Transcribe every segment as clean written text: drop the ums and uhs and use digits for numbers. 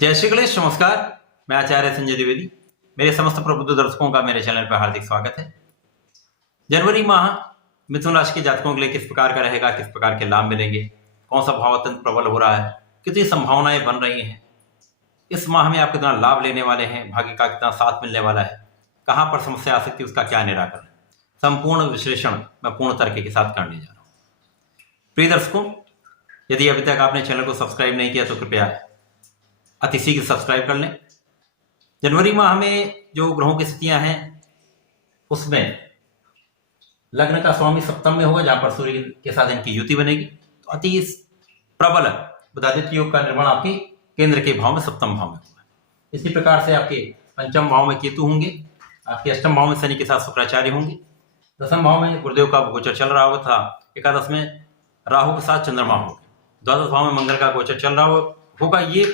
जय श्री गणेश। नमस्कार, मैं आचार्य संजय द्विवेदी। मेरे समस्त प्रबुद्ध दर्शकों का मेरे चैनल पर हार्दिक स्वागत है। जनवरी माह मिथुन राशि के जातकों के लिए किस प्रकार का रहेगा, किस प्रकार के लाभ मिलेंगे, कौन सा भाव अत्यंत प्रबल हो रहा है, कितनी संभावनाएं बन रही हैं, इस माह में आप कितना लाभ लेने वाले हैं, भाग्य का कितना साथ मिलने वाला है, कहां पर समस्या आ सकती है, उसका क्या निराकरण, संपूर्ण विश्लेषण मैं पूर्ण तरीके के साथ करने जा रहा हूं। प्रिय दर्शकों, यदि अभी तक आपने चैनल को सब्सक्राइब नहीं किया तो कृपया अति शीघ्र सब्सक्राइब कर लें। जनवरी माह में जो ग्रहों की स्थितियां हैं उसमें लग्न का स्वामी सप्तम में होगा, जहां पर सूर्य के साथ इनकी युति बनेगी, तो अति प्रबल बुधादित्य योग का निर्माण आपके केंद्र के भाव में, सप्तम भाव में होगा। इसी प्रकार से आपके पंचम भाव में केतु होंगे, आपके अष्टम भाव में शनि के साथ शुक्राचार्य होंगे, दसम भाव में गुरुदेव का गोचर चल रहा होगा था, एकादश में राहु के साथ चंद्रमा होगा, द्वादश भाव में मंगल का गोचर चल रहा होगा। ये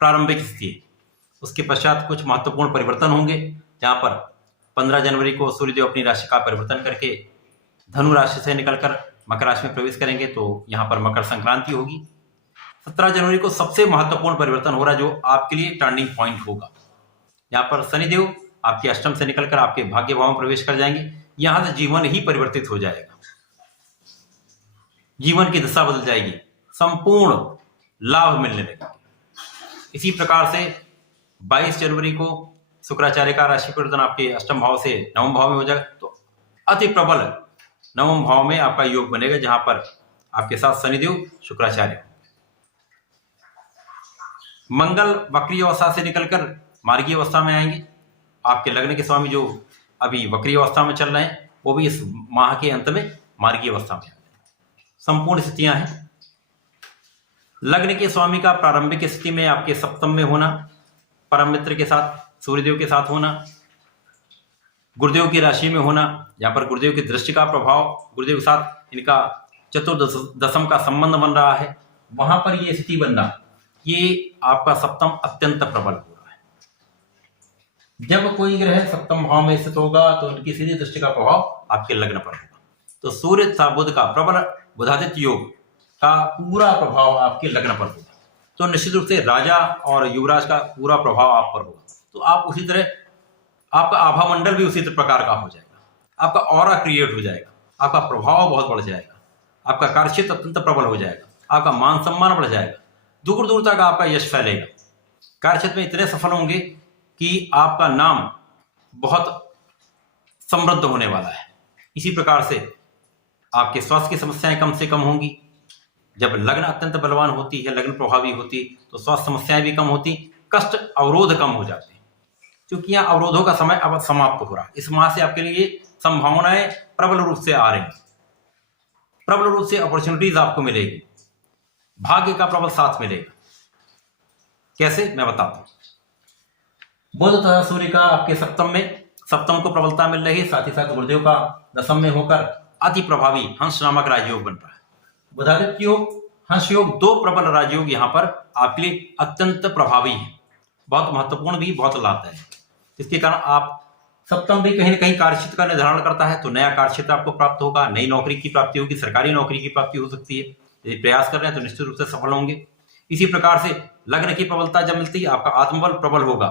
प्रारंभिक स्थिति है। उसके पश्चात कुछ महत्वपूर्ण परिवर्तन होंगे, जहां पर 15 जनवरी को सूर्यदेव अपनी राशि का परिवर्तन करके धनु राशि से निकलकर मकर राशि में प्रवेश करेंगे, तो यहां पर मकर संक्रांति होगी। 17 जनवरी को सबसे महत्वपूर्ण परिवर्तन हो रहा है, जो आपके लिए टर्निंग पॉइंट होगा। यहाँ पर शनिदेव आपके अष्टम से निकलकर आपके भाग्य भाव में प्रवेश कर जाएंगे। यहां से जीवन ही परिवर्तित हो जाएगा, जीवन की दिशा बदल जाएगी, संपूर्ण लाभ मिलने लगेगा। इसी प्रकार से 22 जनवरी को शुक्राचार्य का राशि परिवर्तन आपके अष्टम भाव से नवम भाव में हो जाएगा, तो अति प्रबल नवम भाव में आपका योग बनेगा, जहां पर आपके साथ शनिदेव शुक्राचार्य। मंगल वक्री अवस्था से निकलकर मार्गीय अवस्था में आएंगे। आपके लग्न के स्वामी जो अभी वक्री अवस्था में चल रहे हैं, वो भी इस माह के अंत में मार्गीय अवस्था में आएंगे। संपूर्ण स्थितियां हैं। लग्न के स्वामी का प्रारंभिक स्थिति में आपके सप्तम में होना, परम मित्र के साथ सूर्यदेव के साथ होना, गुरुदेव की राशि में होना, जहां पर गुरुदेव की दृष्टि का प्रभाव, गुरुदेव के साथ इनका चतुर्दशम का संबंध बन रहा है, वहां पर यह स्थिति बनना, ये आपका सप्तम अत्यंत प्रबल हो रहा है। जब कोई ग्रह सप्तम भाव में स्थित होगा तो उनकी सीधी दृष्टि का प्रभाव आपके लग्न पर होगा। तो सूर्य तथा बुध का प्रबल बुधादित्य योग का पूरा प्रभाव आपके लग्न पर होगा, तो निश्चित रूप से राजा और युवराज का पूरा प्रभाव आप पर होगा। तो आप उसी तरह आपका आभा मंडल भी उसी प्रकार का हो जाएगा, आपका ऑरा क्रिएट हो जाएगा, आपका प्रभाव बहुत बढ़ जाएगा, आपका कार्यक्षेत्र अत्यंत प्रबल हो जाएगा, आपका मान सम्मान बढ़ जाएगा, दूर दूर तक आपका यश फैलेगा। कार्यक्षेत्र में इतने सफल होंगे कि आपका नाम बहुत समृद्ध होने वाला है। इसी प्रकार से आपके स्वास्थ्य की समस्याएं कम से कम होंगी। जब लग्न अत्यंत बलवान होती है, लग्न प्रभावी होती, तो स्वास्थ्य समस्याएं भी कम होती, कष्ट अवरोध कम हो जाते हैं, क्योंकि यहाँ अवरोधों का समय अब समाप्त हो रहा है। इस माह से आपके लिए संभावनाएं प्रबल रूप से आ रही हैं, प्रबल रूप से अपॉर्चुनिटीज आपको मिलेगी, भाग्य का प्रबल साथ मिलेगा। कैसे, मैं बताता हूं। बुध तथा सूर्य का आपके सप्तम को प्रबलता मिल रही है, साथ ही साथ गुरुदेव का दसम में होकर अति प्रभावी हंस नामक राजयोग बन रहा है। बुधादित्य योग, हंस योग, दो प्रबल राजयोग यहाँ पर आपके लिए अत्यंत प्रभावी है, बहुत महत्वपूर्ण भी, बहुत लाभदायक है। इसके कारण आप सप्तम भी कहीं न कहीं कार्यक्षेत्र का निर्धारण करता है, तो नया कार्यक्षेत्र आपको प्राप्त होगा, नई नौकरी की प्राप्ति होगी, सरकारी नौकरी की प्राप्ति हो सकती है। यदि प्रयास कर रहे हैं तो निश्चित रूप से सफल होंगे। इसी प्रकार से लग्न की प्रबलता जब मिलती है, आपका आत्मबल प्रबल होगा,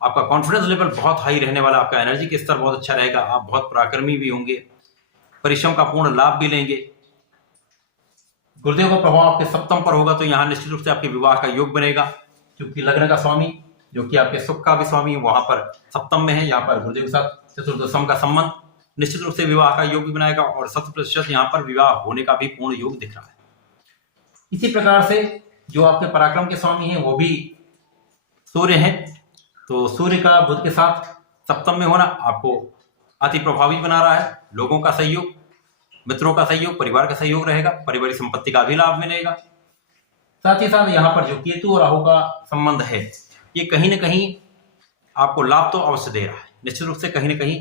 आपका कॉन्फिडेंस लेवल बहुत हाई रहने वाला, आपका एनर्जी का स्तर बहुत अच्छा रहेगा, आप बहुत पराक्रमी भी होंगे, परिश्रम का पूर्ण लाभ भी लेंगे। गुरुदेव का प्रभाव आपके सप्तम पर होगा, तो यहाँ निश्चित रूप से आपके विवाह का योग बनेगा, क्योंकि लग्न का स्वामी जो कि आपके सुख का भी स्वामी वहां पर सप्तम में है। यहाँ पर गुरुदेव के साथ चतुर्दशम का संबंध निश्चित रूप से विवाह का योग भी बनाएगा, और 100% यहाँ पर विवाह होने का भी पूर्ण योग दिख रहा है। इसी प्रकार से जो आपके पराक्रम के स्वामी हैं वो भी सूर्य हैं, तो सूर्य का बुध के साथ सप्तम में होना आपको अति प्रभावी बना रहा है। लोगों का सहयोग, मित्रों का सहयोग, परिवार का सहयोग रहेगा, पारिवारिक संपत्ति का भी लाभ मिलेगा। साथ ही साथ यहाँ पर जो केतु और राहु का संबंध है, ये कहीं ना कहीं आपको लाभ तो अवश्य दे रहा है, निश्चित रूप से कहीं ना कहीं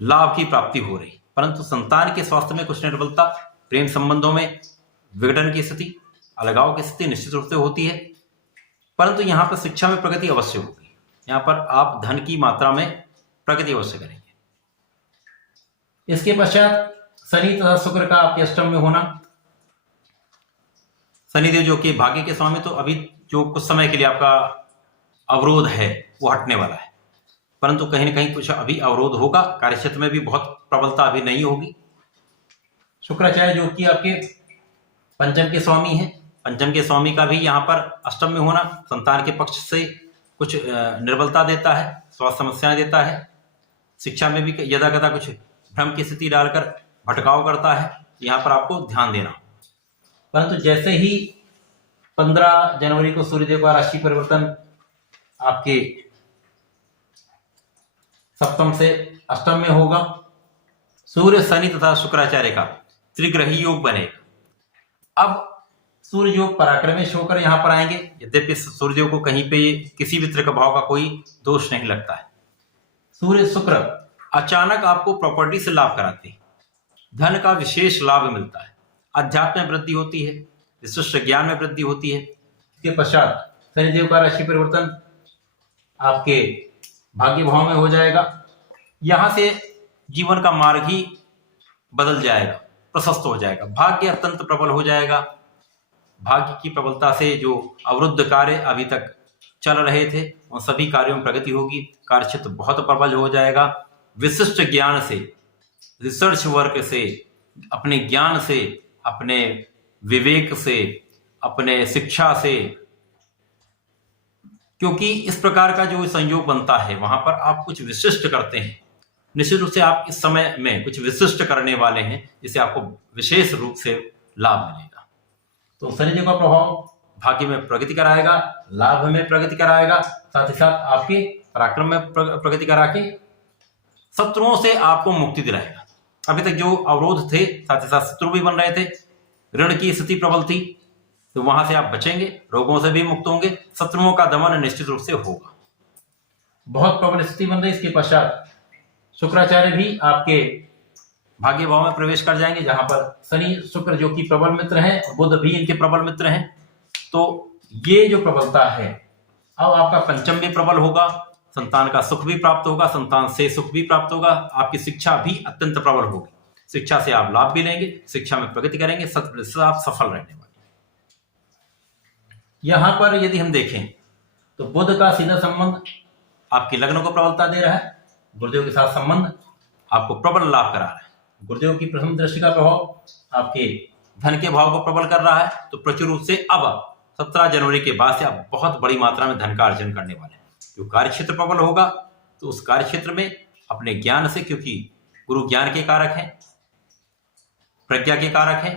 लाभ की प्राप्ति हो रही, परंतु संतान के स्वास्थ्य में कुछ निर्बलता, प्रेम संबंधों में विघटन की स्थिति, अलगाव की स्थिति निश्चित रूप से होती है। परंतु यहाँ पर शिक्षा में प्रगति अवश्य होगी, यहाँ पर आप धन की मात्रा में प्रगति अवश्य करेंगे। इसके पश्चात शनि तथा शुक्र का आपके अष्टम में होना, शनिदेव जो कि भाग्य के स्वामी, तो अभी जो कुछ समय के लिए आपका अवरोध है वो हटने वाला है, परंतु कहीं ना कहीं कुछ अभी अवरोध होगा। कार्यक्षेत्र में भी बहुत प्रबलता अभी नहीं होगी। शुक्राचार्य जो कि आपके पंचम के स्वामी हैं, पंचम के स्वामी का भी यहाँ पर अष्टम में होना संतान के पक्ष से कुछ निर्बलता देता है, स्वास्थ्य समस्याएं देता है, शिक्षा में भी यदा कदा कुछ भ्रम की स्थिति डालकर भटकाव करता है। यहाँ पर आपको ध्यान देना। परंतु जैसे ही 15 जनवरी को सूर्यदेव का राशि परिवर्तन आपके सप्तम से अष्टम में होगा, सूर्य शनि तथा शुक्राचार्य का त्रिग्रही योग बनेगा। अब सूर्य योग पराक्रमेश होकर यहाँ पर आएंगे। यद्यपि सूर्यदेव को कहीं पे किसी भी त्रिक भाव का कोई दोष नहीं लगता है। सूर्य शुक्र अचानक आपको प्रॉपर्टी से लाभ कराते हैं, धन का विशेष लाभ मिलता है, अध्यात्म में वृद्धि होती है, विशिष्ट ज्ञान में वृद्धि होती है। इसके पश्चात शनिदेव का राशि परिवर्तन आपके भाग्य भाव में हो जाएगा। यहां से जीवन का मार्ग ही बदल जाएगा, प्रशस्त हो जाएगा, भाग्य अत्यंत प्रबल हो जाएगा। भाग्य की प्रबलता से जो अवरुद्ध कार्य अभी तक चल रहे थे उन सभी कार्यों में प्रगति होगी। कार्यक्षेत्र बहुत प्रबल हो जाएगा। विशिष्ट ज्ञान से, रिसर्च वर्क से, अपने ज्ञान से, अपने विवेक से, अपने शिक्षा से, क्योंकि इस प्रकार का जो संयोग बनता है वहां पर आप कुछ विशिष्ट करते हैं। निश्चित रूप से आप इस समय में कुछ विशिष्ट करने वाले हैं जिससे आपको विशेष रूप से लाभ मिलेगा। तो शनिदेव का प्रभाव भाग्य में प्रगति कराएगा, लाभ में प्रगति कराएगा, साथ ही साथ आपके पराक्रम में प्रगति करा के शत्रुओं से आपको मुक्ति दिलाएगा। अभी तक जो अवरोध थे, साथ ही साथ शत्रु भी बन रहे थे, ऋण की स्थिति प्रबल थी, तो वहां से आप बचेंगे, रोगों से भी मुक्त होंगे, शत्रुओं का दमन निश्चित रूप से होगा। बहुत प्रबल स्थिति बन रही। इसके पश्चात शुक्राचार्य भी आपके भाग्य भाव में प्रवेश कर जाएंगे, जहां पर शनि शुक्र जो कि प्रबल मित्र हैं, बुध भी इनके प्रबल मित्र हैं। तो ये जो प्रबलता है, अब आपका पंचम भी प्रबल होगा, संतान का सुख भी प्राप्त होगा, संतान से सुख भी प्राप्त होगा, आपकी शिक्षा भी अत्यंत प्रबल होगी, शिक्षा से आप लाभ भी लेंगे, शिक्षा में प्रगति करेंगे, आप सफल रहने वाले। यहां पर यदि हम देखें तो बुध का सीधा संबंध आपके लग्न को प्रबलता दे रहा है, गुरुदेव के साथ संबंध आपको प्रबल लाभ करा रहा है। गुरुदेव की प्रथम दृष्टि का प्रभाव आपके धन के भाव को प्रबल कर रहा है। तो प्रचुर रूप से अब 17 जनवरी के बाद से आप बहुत बड़ी मात्रा में धन का अर्जन करने वाले हैं। जो कार्यक्षेत्र प्रबल होगा तो उस कार्यक्षेत्र में अपने ज्ञान से, क्योंकि गुरु ज्ञान के कारक हैं, प्रज्ञा के कारक हैं,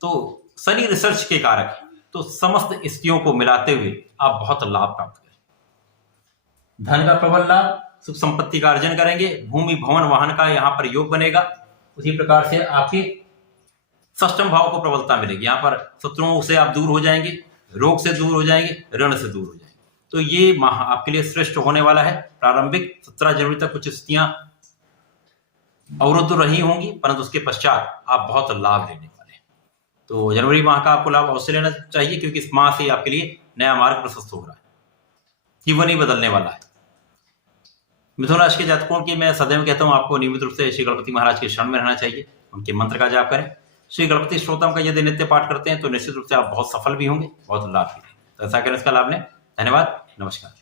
तो शनि रिसर्च के कारक हैं, तो समस्त स्थितियों को मिलाते हुए आप बहुत लाभ प्राप्त करें। धन का प्रबल लाभ, सुख संपत्ति का अर्जन करेंगे, भूमि भवन वाहन का यहाँ पर योग बनेगा। उसी प्रकार से आपके षष्ठम भाव को प्रबलता मिलेगी। यहाँ पर शत्रुओं से आप दूर हो जाएंगे, रोग से दूर हो जाएंगे, ऋण से दूर हो जाएंगे। तो ये माह आपके लिए श्रेष्ठ होने वाला है। प्रारंभिक 17 जनवरी तक कुछ स्थितियां अवरुद्ध रही होंगी, परंतु उसके पश्चात आप बहुत लाभ लेने वाले हैं। तो जनवरी माह का आपको लाभ अवश्य लेना चाहिए, क्योंकि इस माह से आपके लिए नया मार्ग प्रशस्त हो रहा है, जीवन ही बदलने वाला है। मिथुन राशि के जातकों की मैं सदैव कहता हूं, आपको नियमित रूप से श्री गणपति महाराज के शरण में रहना चाहिए, उनके मंत्र का जाप करें। श्री गणपति श्रोतम का यदि नित्य पाठ करते हैं तो निश्चित रूप से आप बहुत सफल भी होंगे, बहुत लाभ भी। तो ऐसा करें, इसका लाभ लें। धन्यवाद, नमस्कार।